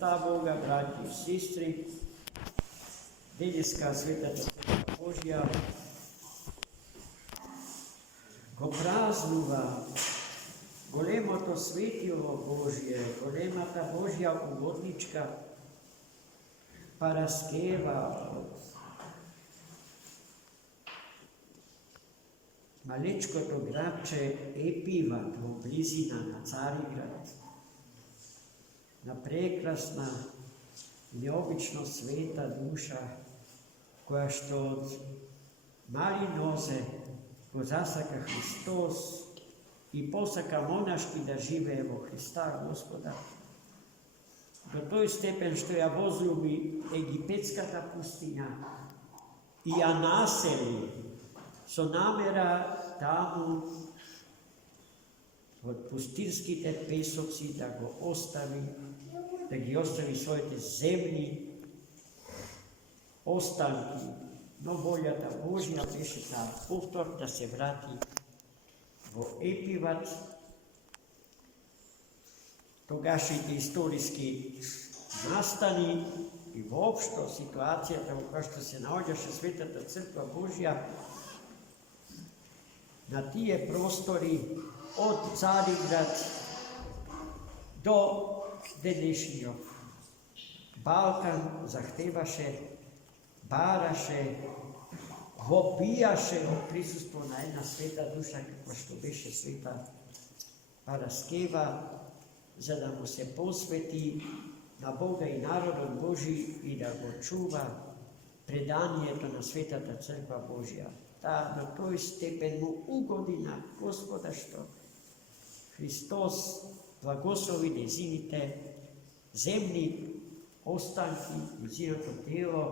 Христа Бога, браті і сестри, денеска Светата Црква Божја го празнува големото светило Божие, големата Божја угодничка Параскева од малечкото градче Епиват во близина на Цариград, на прекрасна, необично света душа, која што од мали нозе го засака Христос и посака монашки да живее во Христа Господа, до тој степен што ја возлюби египетската пустиња и ја насели со намера таму од пустинските песоци да го остави, да ги остави своите земни останки, но волјата Божја беше на повтор да се врати во Епиват. Тогашните историски настани и воопшто ситуацијата во која што се наоѓаше Светата Црква Божја на тие простори од Цариград до денешниот Балкан захтеваше, бараше, вопијаше од присуство на една света душа каква што беше Света Параскева, за да му се посвети на Бога и народот Божи и да го чува преданието на Светата Црква Божја. Таа до тој степен му угоди на Господа што Христос благослови незините земни останки, незиното тело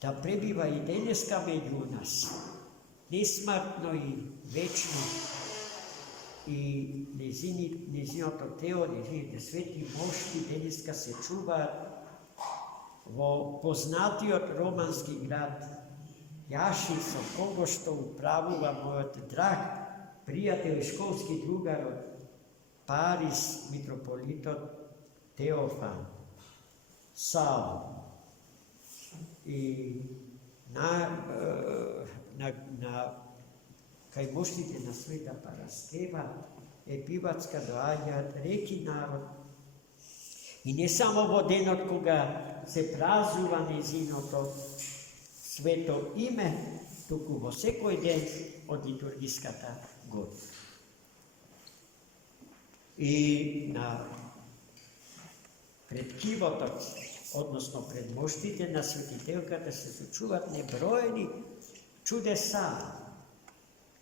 да пребива и денеска меѓу нас, несмртно и вечно, и незиното тело, незините свети мошти денеска се чуваат во познатиот романски град Јаши, со кого што управува мојот драг пријател и школски другар од Париз, митрополитот Теофан Саво. И кај моштите на Света Параскева Епиватска доаѓаат реки народ. И не само во денот кога се празнува незиното свето име, туку во секој ден од литургиската година. И пред кивотот, односно пред моштите на светителката се случуваат неброени чудеса.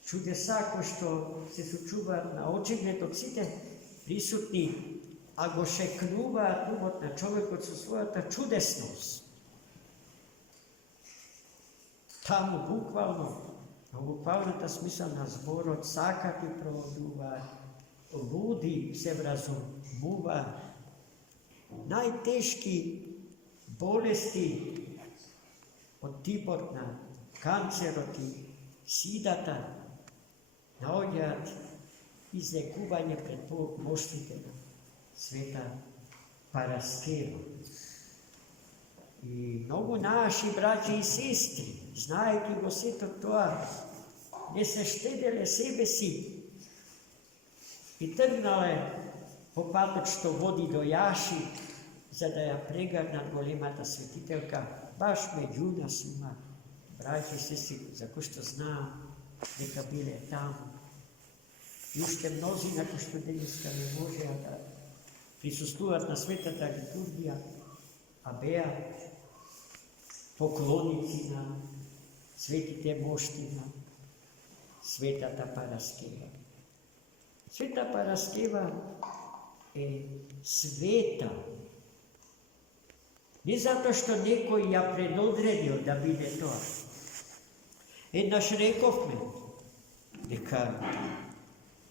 Чудеса кои што се случуваат на очиглед од сите присутни, а го шекнуваат умот на човекот со својата чудесност. Таму буквално, во буквалната смисла на зборот, сакати проводуваат, луди се вразумуваат, најтешки болести од типот на канцерот и сидата наоѓаат излекување пред моштите на Света Параскева. И многу наши браќи и сестри, знаејќи го сето тоа, не се штеделе себе си и тргнале по патот што води до Јаши, за да ја прегрнат големата светителка. Баш меѓу нас има браќи и сестри за кои што знаам дека биле таму. И уште мнозина кои што денеска не можеа да присуствуваат на светата литургија, а беа поклоници на светите мошти на Светата Параскева. Света Параскева е света. Не затоа што некој ја предодредил да биде тоа. Еднаш рековме дека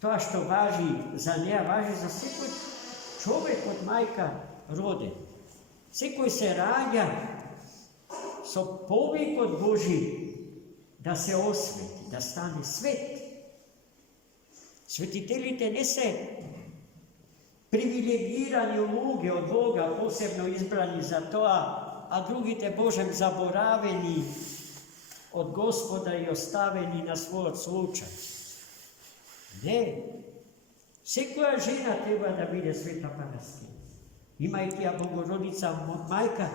тоа што важи за неа, важи за секој човек од мајка роден. Секој се раѓа со повикот Божи да се освети, да стане свет. Светителите не се privilegirani luge od Boga, posebno izbrani za to, a drugite Božem zaboraveni od Gospoda i ostaveni na svoj slučaj. Ne. Всекоја žena treba da bude sveta Paraskeva. Ima i tija Bogorodica majka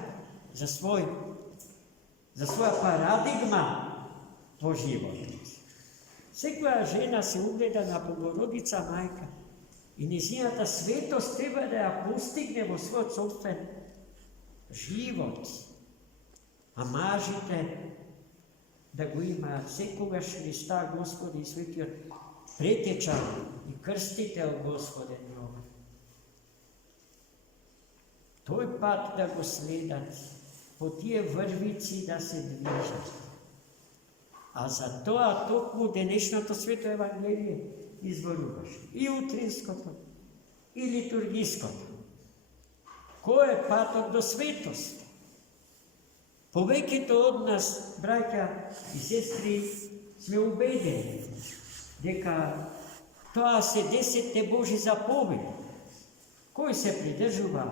za svoja paradigma po životu. Всекоја žena se ugleda na Bogorodica majka i njeziната svetost treba da ja postigne vo svoj sopstven život. A mažite da go ima всекогаш Христа, Господи и Светиот претеча и крстите от Господе Бога. Тој пат да го следат, по тие врвици да се движат. А за тоа токму денешното Свето Евангелие изборуваше. И утринското, и литургиското. Кој е патот до светост? Повеќето од нас, браќа и сестри, сме убедени дека тоа се 10 Божи заповеди. Кој се придржува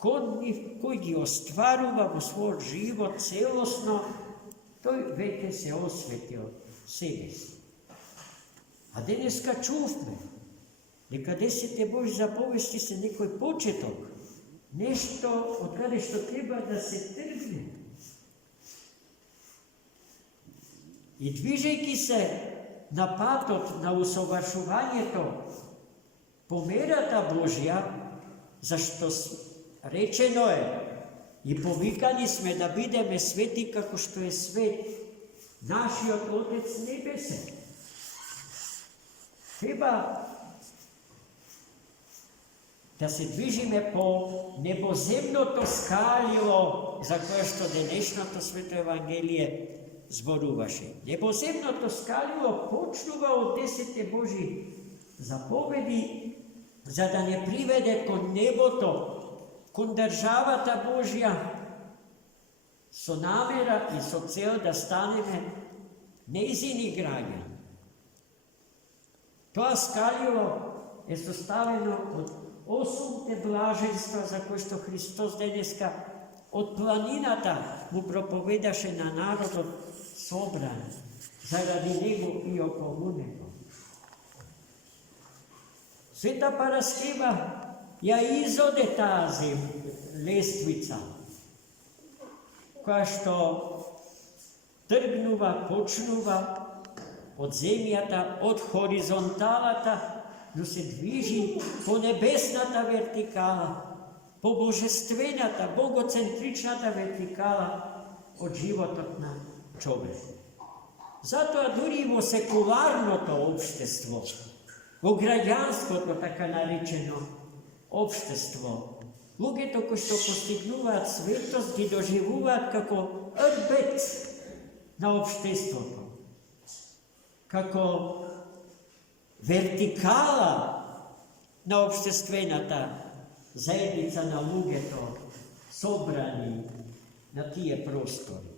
кон нив, кој ги остварува во својот живот целосно, тој веќе се осветил себе си. А денеска чувме дека 10 Божи заповести се некој почеток, нешто од каде што треба да се тргне. И движејќи се на патот на усовршувањето по мерата Божја, зашто речено е и повикани сме да бидеме свети како што е свет нашиот Отец Небесен. Треба да се движиме по небоземното скалило за кое што денешното Свето Евангелие зборуваше. Небоземното скалило почнува од 10 Божи заповеди, за да не приведе кон небото, кон државата Божја, со намера и со цел да станеме нејзини граѓани. Тоа скалило е составено од 8 блаженства за кои што Христос денеска од планината му проповедаше на народот собран, заради него и околу него. Света Параскева ја изоде таа лествица, која што тргнува, почнува од земјата, од хоризонталата, но се движи по небесната вертикала, по божествената, богоцентричната вертикала од животот на човек. Затоа дури во секуларното општество, во граѓанското така наречено општество, луѓето кои што постигнуваат светост ги доживуваат како рбет на општеството, како вертикала на општествената заедница на луѓето собрани на тие простори,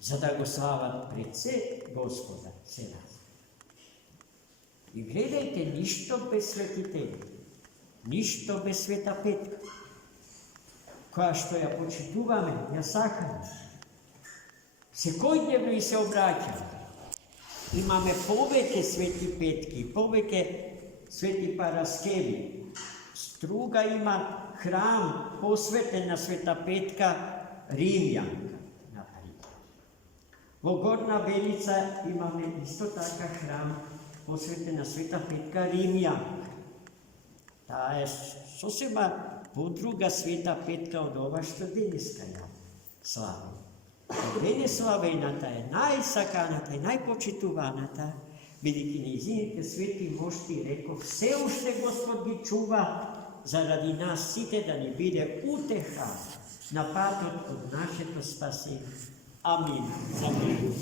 за да го слават пред се Господа сега. И гледајте, ништо без светители, ништо без Света Петка, која што ја почитуваме, ја сакаме. Секојдневно и се обраќаме. Имаме повеќе Свети Петки, повеќе Свети Параскеви. Струга има храм посветен на Света Петка, Римјанка, например. Во Горна Белица имаме исто така храм посветен на Света Петка, Римјанка. Таа е сосема подруга Света Петка од ова што денеска ја славим. Денеславејната е најсаканата и најпочитуваната, бидејќи нејзините свети мошти реков, се уште Господ ги чува заради нас сите да ни биде утеха на патот од нашето спасение. Амин. Амин.